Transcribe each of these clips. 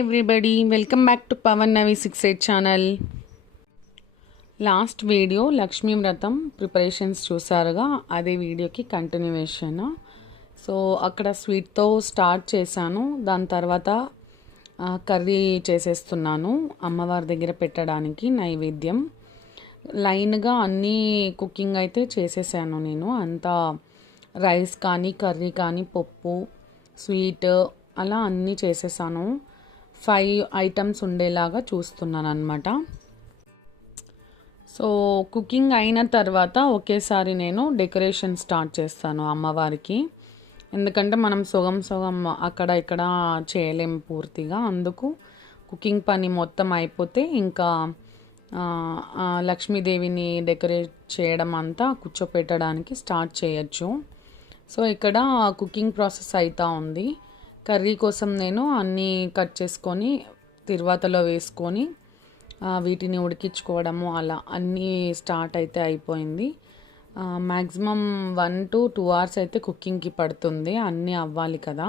Everybody, welcome back to Pawan Navi 68 channel. Last video Lakshmi వ్రతం preparations చూసారుగా, అదే వీడియోకి కంటిన్యూవేషన్. సో అక్కడ స్వీట్తో స్టార్ట్ చేశాను. దాని తర్వాత కర్రీ చేసేస్తున్నాను అమ్మవారి దగ్గర పెట్టడానికి నైవేద్యం. లైన్గా అన్నీ కుకింగ్ అయితే చేసేసాను నేను. అంతా రైస్ కానీ కర్రీ కానీ పప్పు స్వీట్ అలా అన్నీ చేసేసాను. 5 ఐటమ్స్ ఉండేలాగా చూస్తున్నాను అనమాట. సో కుకింగ్ అయిన తర్వాత ఒకేసారి నేను డెకరేషన్ స్టార్ట్ చేస్తాను అమ్మవారికి. ఎందుకంటే మనం సగం అక్కడ ఇక్కడ చేయలేం పూర్తిగా. అందుకు కుకింగ్ పని మొత్తం అయిపోతే ఇంకా లక్ష్మీదేవిని డెకరేట్ చేయడం అంతా కూర్చోపెట్టడానికి స్టార్ట్ చేయొచ్చు. సో ఇక్కడ కుకింగ్ ప్రాసెస్ అవుతూ ఉంది. కర్రీ కోసం నేను అన్నీ కట్ చేసుకొని తిరువాతలో వేసుకొని వీటిని ఉడికించుకోవడము అలా అన్నీ స్టార్ట్ అయితే అయిపోయింది. మ్యాక్సిమం 1 to 2 hours అయితే కుకింగ్కి పడుతుంది, అన్నీ అవ్వాలి కదా.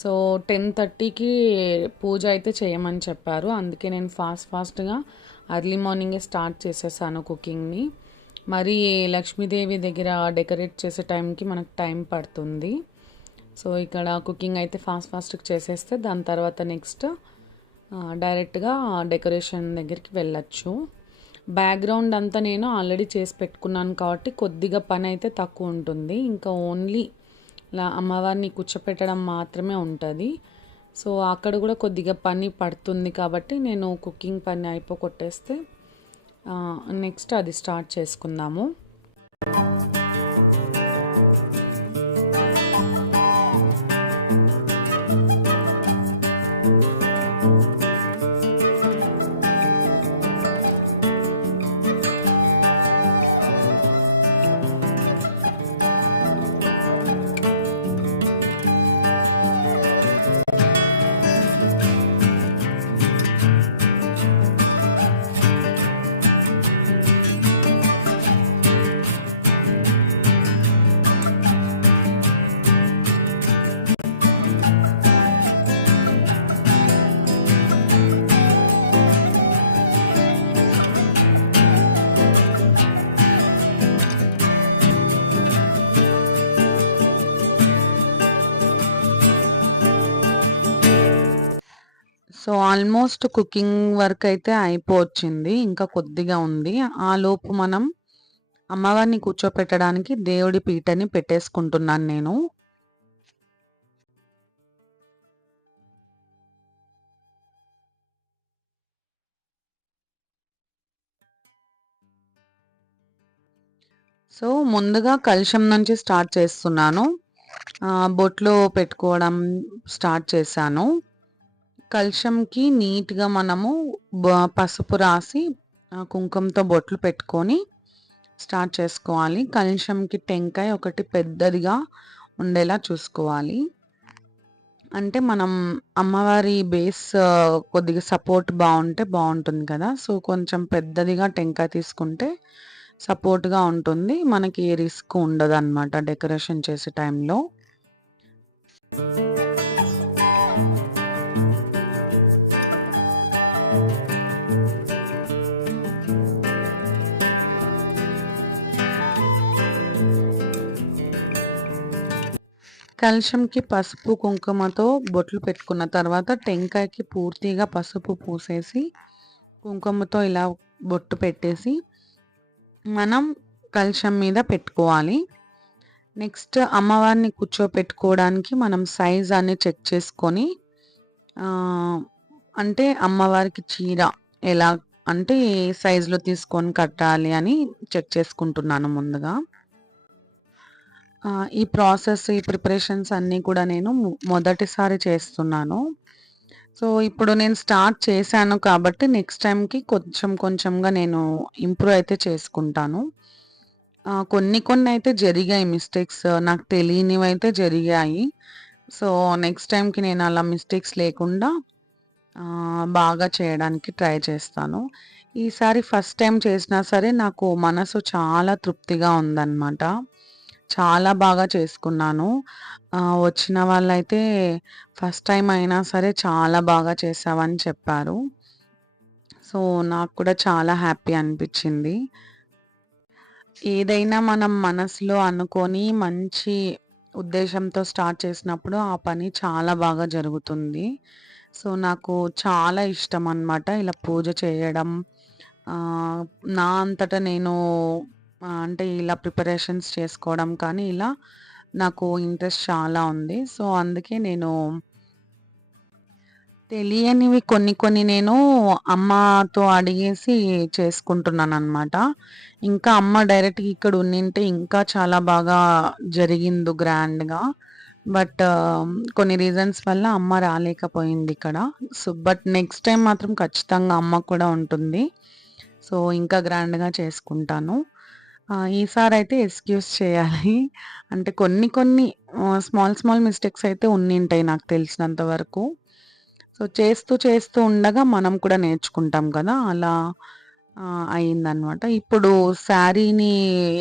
సో 10:30కి పూజ అయితే చేయమని చెప్పారు. అందుకే నేను ఫాస్ట్గా ఎర్లీ మార్నింగే స్టార్ట్ చేసేసాను కుకింగ్ని. మరి లక్ష్మీదేవి దగ్గర డెకరేట్ చేసే టైంకి మనకు టైం పడుతుంది. సో ఇక్కడ కుకింగ్ అయితే ఫాస్ట్గా చేసేస్తే దాని తర్వాత నెక్స్ట్ డైరెక్ట్గా డెకరేషన్ దగ్గరికి వెళ్ళచ్చు. బ్యాక్గ్రౌండ్ అంతా నేను ఆల్రెడీ చేసి పెట్టుకున్నాను కాబట్టి కొద్దిగా పని అయితే తక్కువ ఉంటుంది. ఇంకా ఓన్లీ అమ్మవారిని కూర్చోపెట్టడం మాత్రమే ఉంటుంది. సో అక్కడ కూడా కొద్దిగా పని పడుతుంది కాబట్టి నేను కుకింగ్ పని అయిపోకొట్టేస్తే నెక్స్ట్ అది స్టార్ట్ చేసుకుందాము. సో ఆల్మోస్ట్ కుకింగ్ వర్క్ అయితే అయిపోవచ్చింది, ఇంకా కొద్దిగా ఉంది. ఆ లోపు మనం అమ్మవారిని కూర్చోపెట్టడానికి దేవుడి పీటని పెట్టేసుకుంటున్నాను నేను. సో ముందుగా కలశం నుంచి స్టార్ట్ చేస్తున్నాను. బొట్లు పెట్టుకోవడం స్టార్ట్ చేశాను. కలశంకి నీట్గా మనము పసుపు రాసి కుంకుమతో బొట్లు పెట్టుకొని స్టార్ట్ చేసుకోవాలి. కలశంకి టెంకాయ ఒకటి పెద్దదిగా ఉండేలా చూసుకోవాలి. అంటే మనం అమ్మవారి బేస్ కొద్దిగా సపోర్ట్ బాగుంటే బాగుంటుంది కదా. సో కొంచెం పెద్దదిగా టెంకాయ తీసుకుంటే సపోర్ట్గా ఉంటుంది, మనకి ఏ రిస్క్ ఉండదు అన్నమాట డెకరేషన్ చేసే టైంలో. కలశంకి పసుపు కుంకుమతో బొట్లు పెట్టుకున్న తర్వాత టెంకాయకి పూర్తిగా పసుపు పూసేసి కుంకుమతో ఇలా బొట్టు పెట్టేసి మనం కలశం మీద పెట్టుకోవాలి. నెక్స్ట్ అమ్మవారిని కూర్చోపెట్టుకోవడానికి మనం సైజ్ అన్ని చెక్ చేసుకొని, అంటే అమ్మవారికి చీర ఎలా అంటే ఏ సైజులో తీసుకొని కట్టాలి అని చెక్ చేసుకుంటున్నాను ముందుగా. ఈ ప్రాసెస్ ఈ ప్రిపరేషన్స్ అన్నీ కూడా నేను మొదటిసారి చేస్తున్నాను. సో ఇప్పుడు నేను స్టార్ట్ చేశాను కాబట్టి నెక్స్ట్ టైంకి కొంచెంగా నేను ఇంప్రూవ్ అయితే చేసుకుంటాను. కొన్ని అయితే జరిగాయి మిస్టేక్స్, నాకు తెలియనివి అయితే జరిగాయి. సో నెక్స్ట్ టైంకి నేను అలా మిస్టేక్స్ లేకుండా బాగా చేయడానికి ట్రై చేస్తాను. ఈసారి ఫస్ట్ టైం చేసినా సరే నాకు మనసు చాలా తృప్తిగా ఉందన్నమాట. చాలా బాగా చేసుకున్నాను. వచ్చిన వాళ్ళైతే ఫస్ట్ టైమ్ అయినా సరే చాలా బాగా చేశావని చెప్పారు. సో, నాకు కూడా చాలా హ్యాపీ అనిపిచ్చింది. ఏదైనా మనం మనసులో అనుకోని మంచి ఉద్దేశంతో స్టార్ట్ చేసినప్పుడు ఆ పని చాలా బాగా జరుగుతుంది. సో, నాకు చాలా ఇష్టమనమాట ఇలా పూజ చేయడం. ఆహ్, నా అంతట నేను అంటే ఇలా ప్రిపరేషన్స్ చేసుకోవడం కానీ ఇలా నాకు ఇంట్రెస్ట్ చాలా ఉంది. సో, అందుకే నేను తెలియనివి కొన్ని కొన్ని నేను అమ్మతో అడిగేసి చేసుకుంటున్నాననమాట. ఇంకా అమ్మ డైరెక్ట్‌గా ఇక్కడ ఉండింటే ఇంకా చాలా బాగా జరిగిందు గ్రాండ్‌గా. బట్ కొన్ని రీజన్స్ వల్ల అమ్మ రాలేకపోయిందిక్కడ. సో, బట్ నెక్స్ట్ టైమ్ మాత్రం ఖచ్చితంగా అమ్మ కూడా ఉంటుంది. సో, ఇంకా గ్రాండ్‌గా చేసుకుంటాను. ఈసారైతే ఎక్స్‌క్యూజ్ చేయాలి. అంటే కొన్ని కొన్ని స్మాల్ స్మాల్ మిస్టేక్స్ అయితే ఉండింటాయి నాకు తెలిసినంత వరకు. సో, చేస్తూ చేస్తూ ఉండగా మనం కూడా నేర్చుకుంటాం కదా! అలా అయిందనమాట. ఇప్పుడు శారీని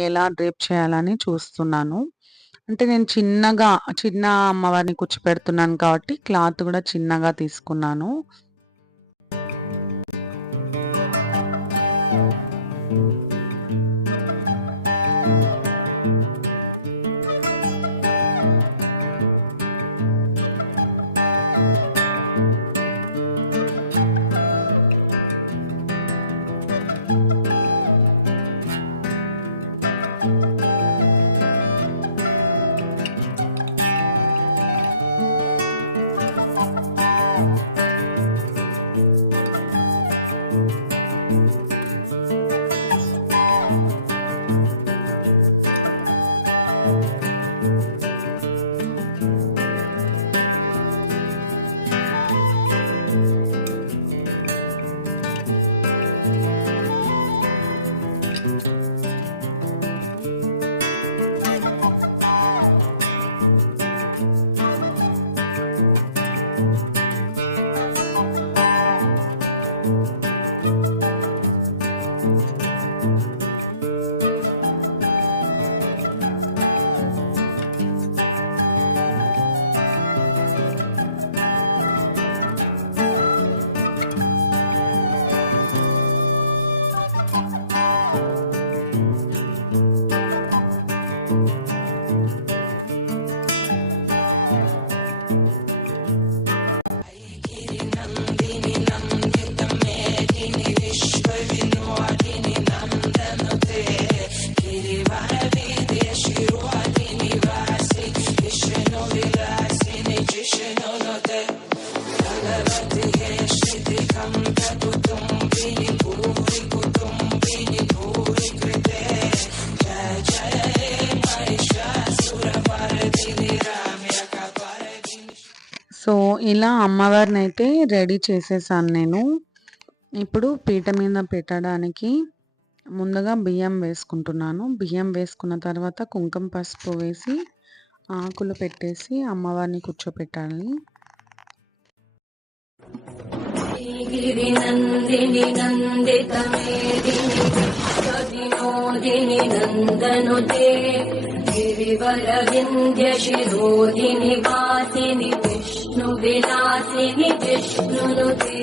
ఎలా డ్రేప్ చేయాలని చూస్తున్నాను. అంటే నేను చిన్న అమ్మవారిని కూర్చోపెడుతున్నాను కాబట్టి క్లాత్ కూడా చిన్నగా తీసుకున్నాను. సో, ఇలా అమ్మవారినైతే రెడీ చేసేసాను నేను. ఇప్పుడు పీట మీద పెట్టడానికి ముందుగా బియ్యం వేసుకుంటున్నాను. బియ్యం వేసుకున్న తర్వాత కుంకుమ పసుపు వేసి ఆకులు పెట్టేసి అమ్మవారిని కూర్చోపెట్టాలి. गिरिनन्दिनि नन्दितमेदिनि विश्वविनोदिनि नन्दनुते गिरिवरविन्द्यशिरोदिनि वासिनि विष्णुविलासिनि विष्णुनुते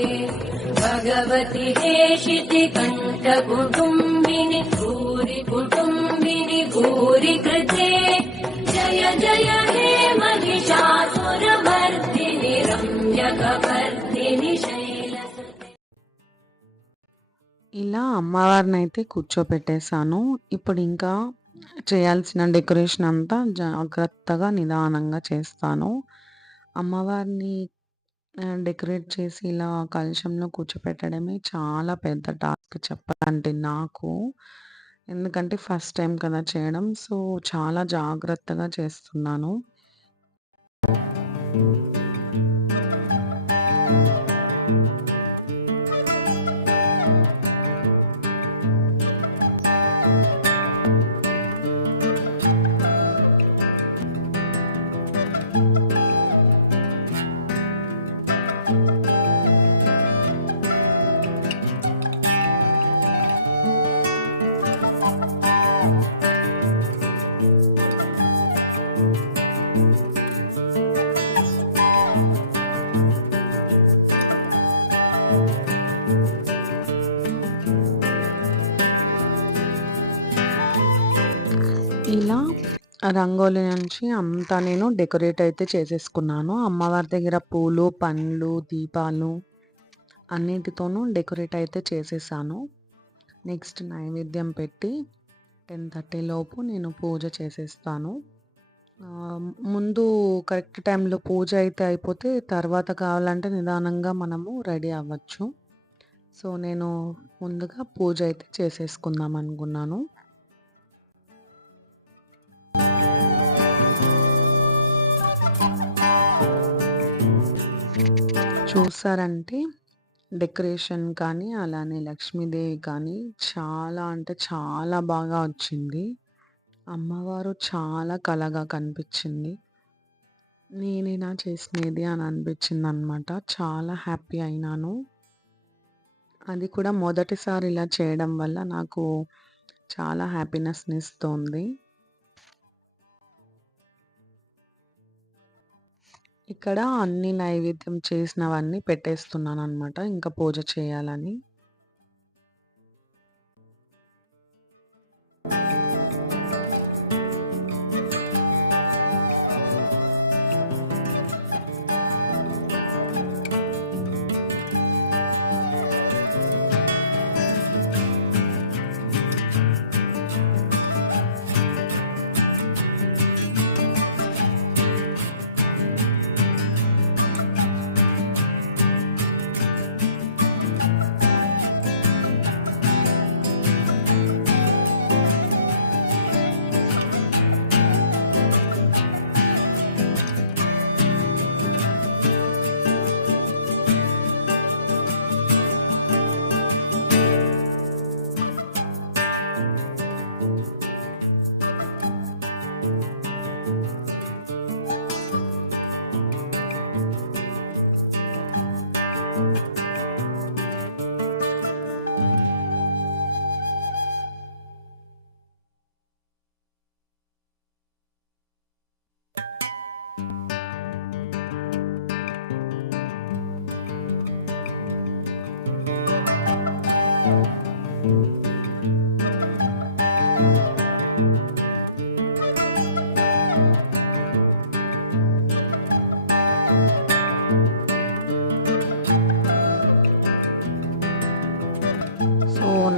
भगवति हेशिति कण्ठकुटुम्बिनि भूरि कुटुम्बिनि भूरि कृते जय जय हे महिषासुरमर्दिनि रम्यकपर्दिनि ఇలా అమ్మవారినైతే కూర్చోపెట్టేసాను. ఇప్పుడు ఇంకా చేయాల్సిన డెకరేషన్ అంతా జాగ్రత్తగా, నిదానంగా చేస్తాను. అమ్మవారిని డెకరేట్ చేసి ఇలా కలశంలో కూర్చోపెట్టడమే చాలా పెద్ద టాస్క్ చెప్పాలంటే నాకు. ఎందుకంటే ఫస్ట్ టైం కదా చేయడం. సో, చాలా జాగ్రత్తగా చేస్తున్నాను. ఇలా రంగోలి నుంచి అంతా నేను డెకరేట్ అయితే చేసేసుకున్నాను. అమ్మవారి దగ్గర పూలు, పండ్లు, దీపాలు అన్నిటితోనూ డెకరేట్ అయితే చేసేసాను. నెక్స్ట్ నైవేద్యం పెట్టి 10:30 లోపు నేను పూజ చేసేస్తాను. ముందు కరెక్ట్ టైంలో పూజ అయితే అయిపోతే తర్వాత కావాలంటే నిదానంగా మనము రెడీ అవ్వచ్చు. సో, నేను ముందుగా పూజ అయితే చేసేసుకుందాం అనుకున్నాను. చూసారంటే డెకరేషన్ కానీ, అలానే లక్ష్మీదేవి కానీ చాలా అంటే చాలా బాగా వచ్చింది. అమ్మవారు చాలా కళగా కనిపించింది. నేనేనా చేసినది అని అనిపించిందనమాట. చాలా హ్యాపీ అయినాను. అది కూడా మొదటిసారి ఇలా చేయడం వల్ల నాకు చాలా హ్యాపీనెస్‌ని ఇస్తోంది. ఇక్కడ అన్ని నైవేద్యం చేసినవన్నీ పెట్టేస్తున్నాననమాట. ఇంకా పూజ చేయాలని.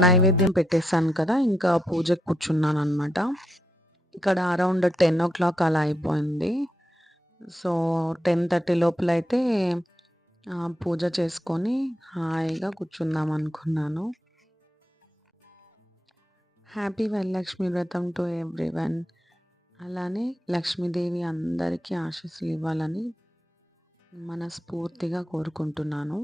నైవేద్యం పెట్టేసాను కదా! ఇంకా పూజకి కూర్చున్నాననమాట. ఇక్కడ అరౌండ్ 10:00 అలా అయిపోయింది. సో, 10:30 లోపలైతే పూజ చేసుకొని హాయిగా కూర్చుందాం అనుకున్నాను. హ్యాపీ వరలక్ష్మి వ్రతం టు ఎవ్రీవన్. అలానే లక్ష్మీదేవి అందరికీ ఆశీస్సులు ఇవ్వాలని మనస్ఫూర్తిగా కోరుకుంటున్నాను.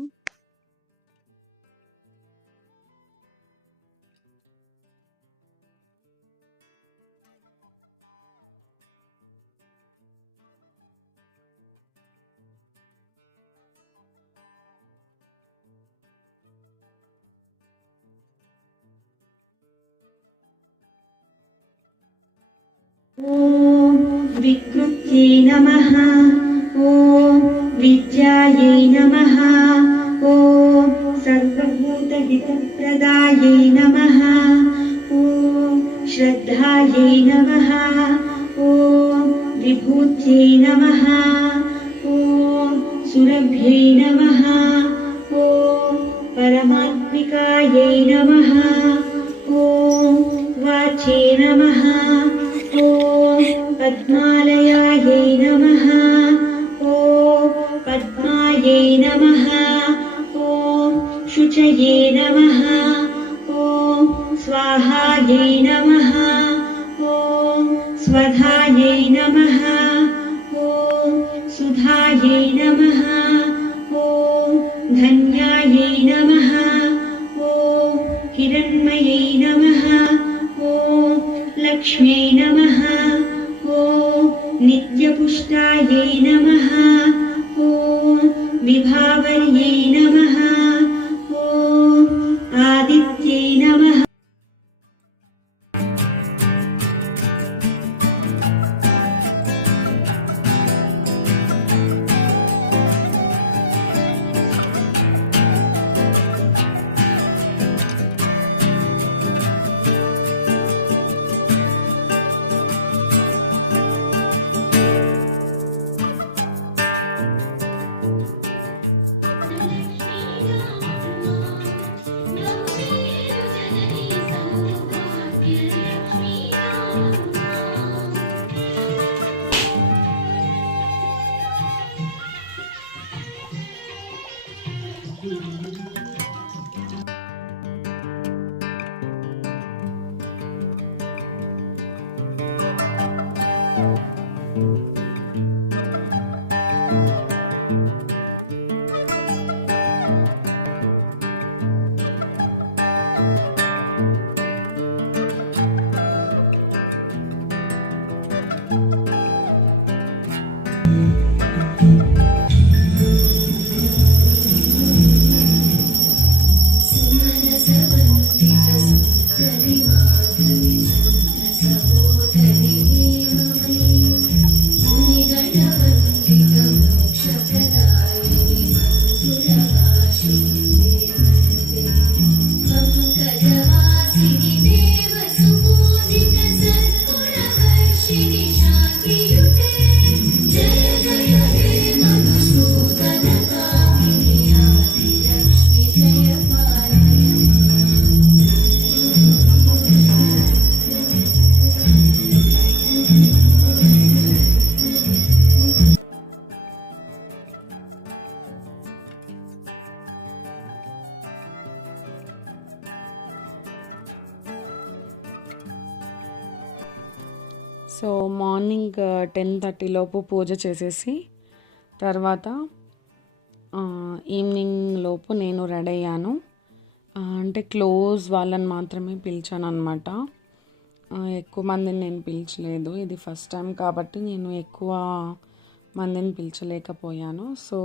ఓం వికృత్యై నమః. ఓం విద్యాయై నమః. ఓం సర్వభూతహితప్రదాయై నమః. ఓం శ్రద్ధాయై నమః. ఓం విభూత్యై నమః. ఓం సురభ్యై నమః. ఓం పరమాత్మికాయై నమః. ఓం వాచే నమః. ఓం పద్మాలయాయై నమః. ఓం పద్మాయై నమః. ఓం శుచయే నమః. ఓం స్వాహాయై నమః. ఓం స్వధాయై నమః. ఓం సుధాయై నమః. ఓం ధన్యాయై నమః. ఓం హిరణ్మయై నమః. ఓం లక్ష్మ్యై నమః. ఓం నిత్యపుష్టాయై నమః. ఓం విభావర్యై నమః. ఓం ఆదిత్యై నమః. సో మార్నింగ్ 10:30 లోపు పూజ చేసేసి తర్వాత ఈవినింగ్ లోపు నేను రెడీ అయ్యాను. అంటే క్లోజ్ వాళ్ళని మాత్రమే పిలిచాను అనమాట. ఎక్కువ మందిని నేను పిలిచలేదు. ఇది ఫస్ట్ టైం కాబట్టి నేను ఎక్కువ మందిని పిలిచలేకపోయాను. సో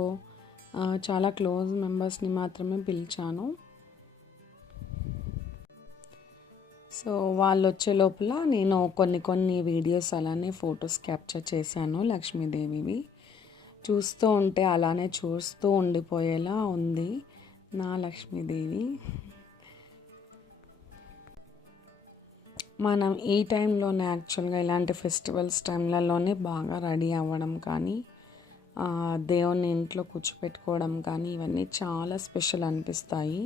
చాలా క్లోజ్ మెంబర్స్ని మాత్రమే పిలిచాను. సో వాళ్ళు వచ్చే లోపల నేను కొన్ని వీడియోస్ అలానే ఫొటోస్ క్యాప్చర్ చేశాను లక్ష్మీదేవివి. చూస్తూ ఉంటే అలానే చూస్తూ ఉండిపోయేలా ఉంది నా లక్ష్మీదేవి. మనం ఈ టైంలోనే యాక్చువల్గా ఇలాంటి ఫెస్టివల్స్ టైంలలోనే బాగా రెడీ అవ్వడం కానీ దేవుని ఇంట్లో కూర్చోపెట్టుకోవడం కానీ ఇవన్నీ చాలా స్పెషల్ అనిపిస్తాయి.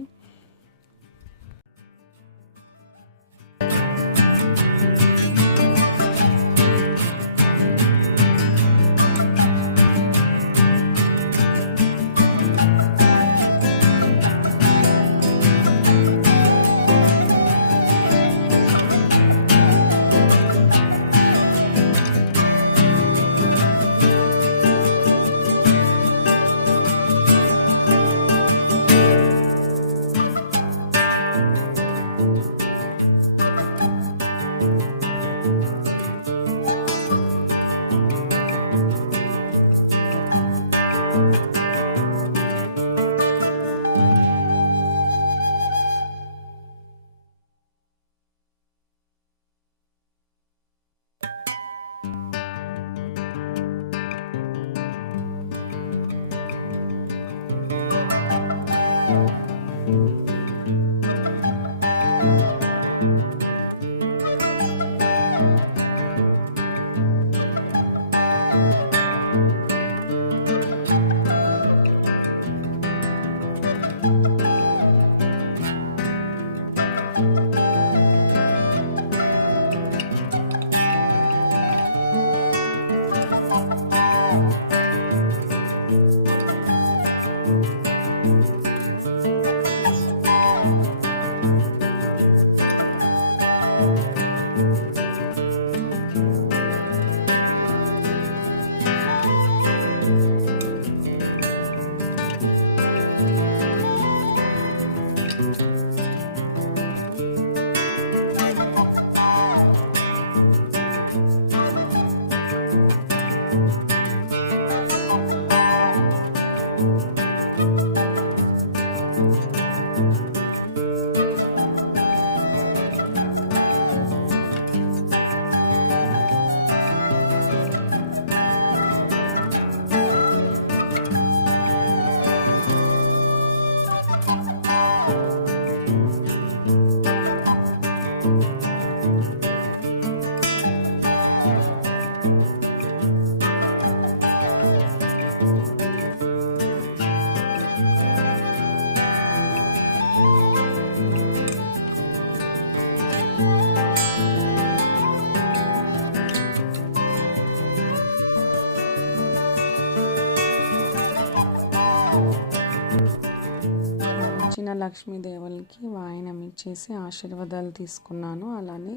వచ్చిన లక్ష్మీదేవులకి వాయనం ఇచ్చేసి ఆశీర్వాదాలు తీసుకున్నాను. అలానే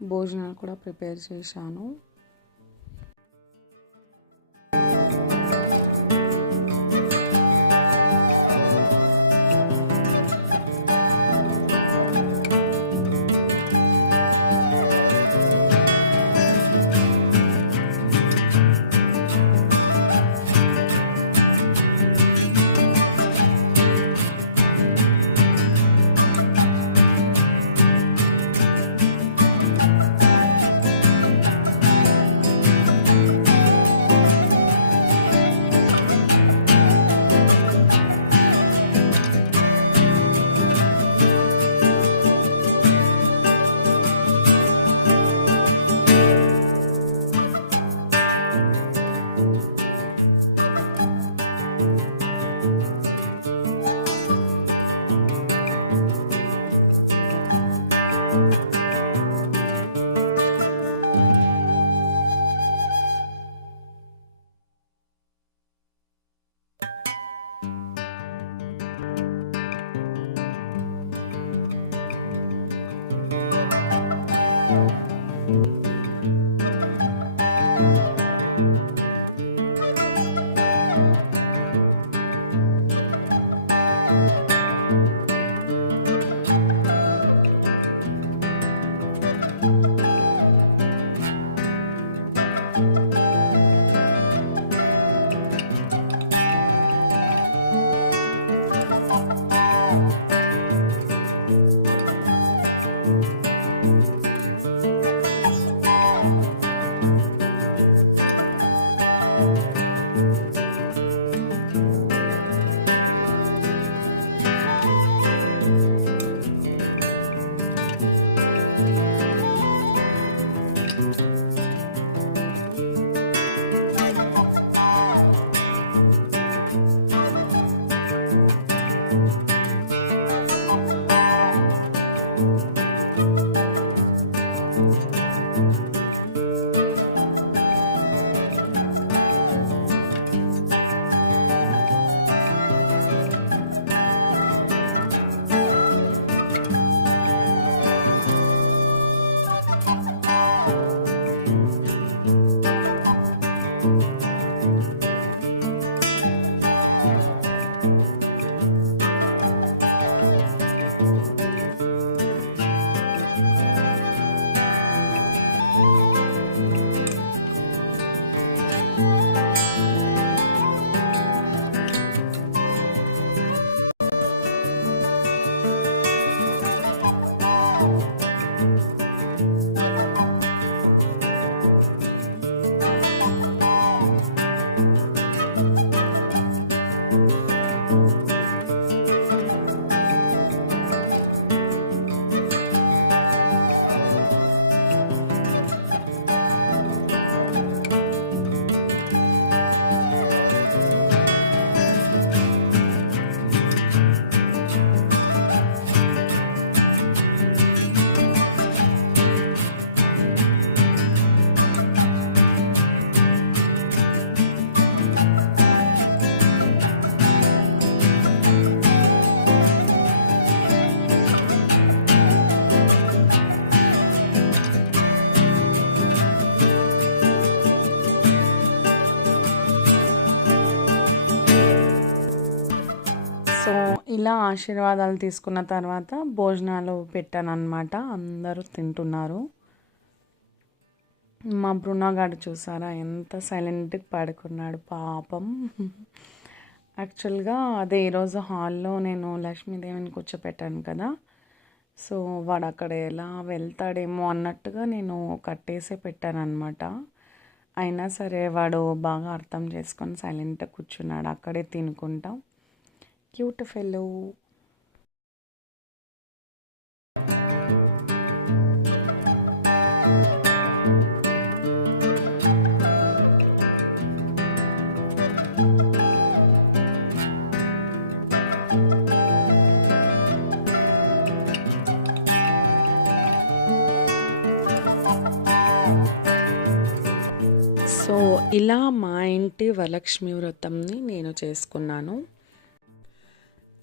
భోజనాలు కూడా ప్రిపేర్ చేశాను. సో ఇలా ఆశీర్వాదాలు తీసుకున్న తర్వాత భోజనాలు పెట్టాను అనమాట. అందరూ తింటున్నారు. మా బృణగాడు చూసారా ఎంత సైలెంట్గా పడుకున్నాడు పాపం. యాక్చువల్గా అదే ఈరోజు హాల్లో నేను లక్ష్మీదేవిని కూర్చోపెట్టాను కదా, సో వాడు అక్కడ ఎలా వెళ్తాడేమో అన్నట్టుగా నేను కట్టేసే పెట్టాను అనమాట. అయినా సరే వాడు బాగా అర్థం చేసుకొని సైలెంట్గా కూర్చున్నాడు అక్కడే తినుకుంటా. Cute fellow. సో ఇలా మా ఇంటి వరలక్ష్మి వ్రతంని నేను చేసుకున్నాను.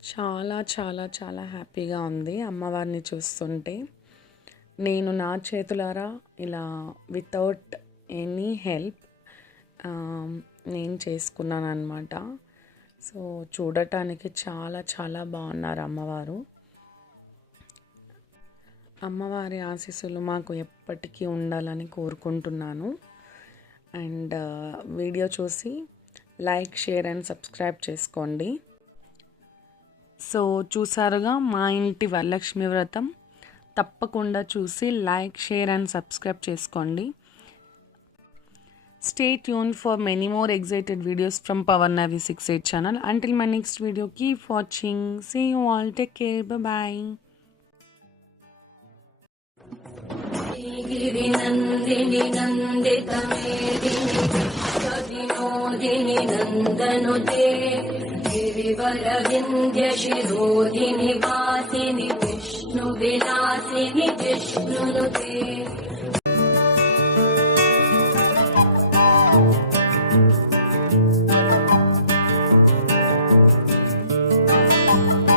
చాలా చాలా చాలా హ్యాపీగా ఉంది అమ్మవారిని చూస్తుంటే. నేను నా చేతులారా ఇలా వితౌట్ ఎనీ హెల్ప్ నేను చేసుకున్నాను అనమాట. సో చూడటానికి చాలా చాలా బాగున్నారు అమ్మవారు. అమ్మవారి ఆశీస్సులు మాకు ఎప్పటికీ ఉండాలని కోరుకుంటున్నాను. అండ్ వీడియో చూసి లైక్, షేర్ అండ్ సబ్స్క్రైబ్ చేసుకోండి. సో చూసారుగా మా ఇంటి వరలక్ష్మి వ్రతం. తప్పకుండా చూసి లైక్, షేర్ అండ్ సబ్స్క్రైబ్ చేసుకోండి. Stay tuned for many more excited videos from Power Navi 68 channel. Until my next video, keep watching. See you all. Take care. Bye-bye. गिरिनन्दिनि नन्दितमेदिनि विश्वविनोदिनि नन्दनुते गिरिवरविन्द्यशिरोदिनि वासिनि विष्णुविलासिनि विष्णुनुते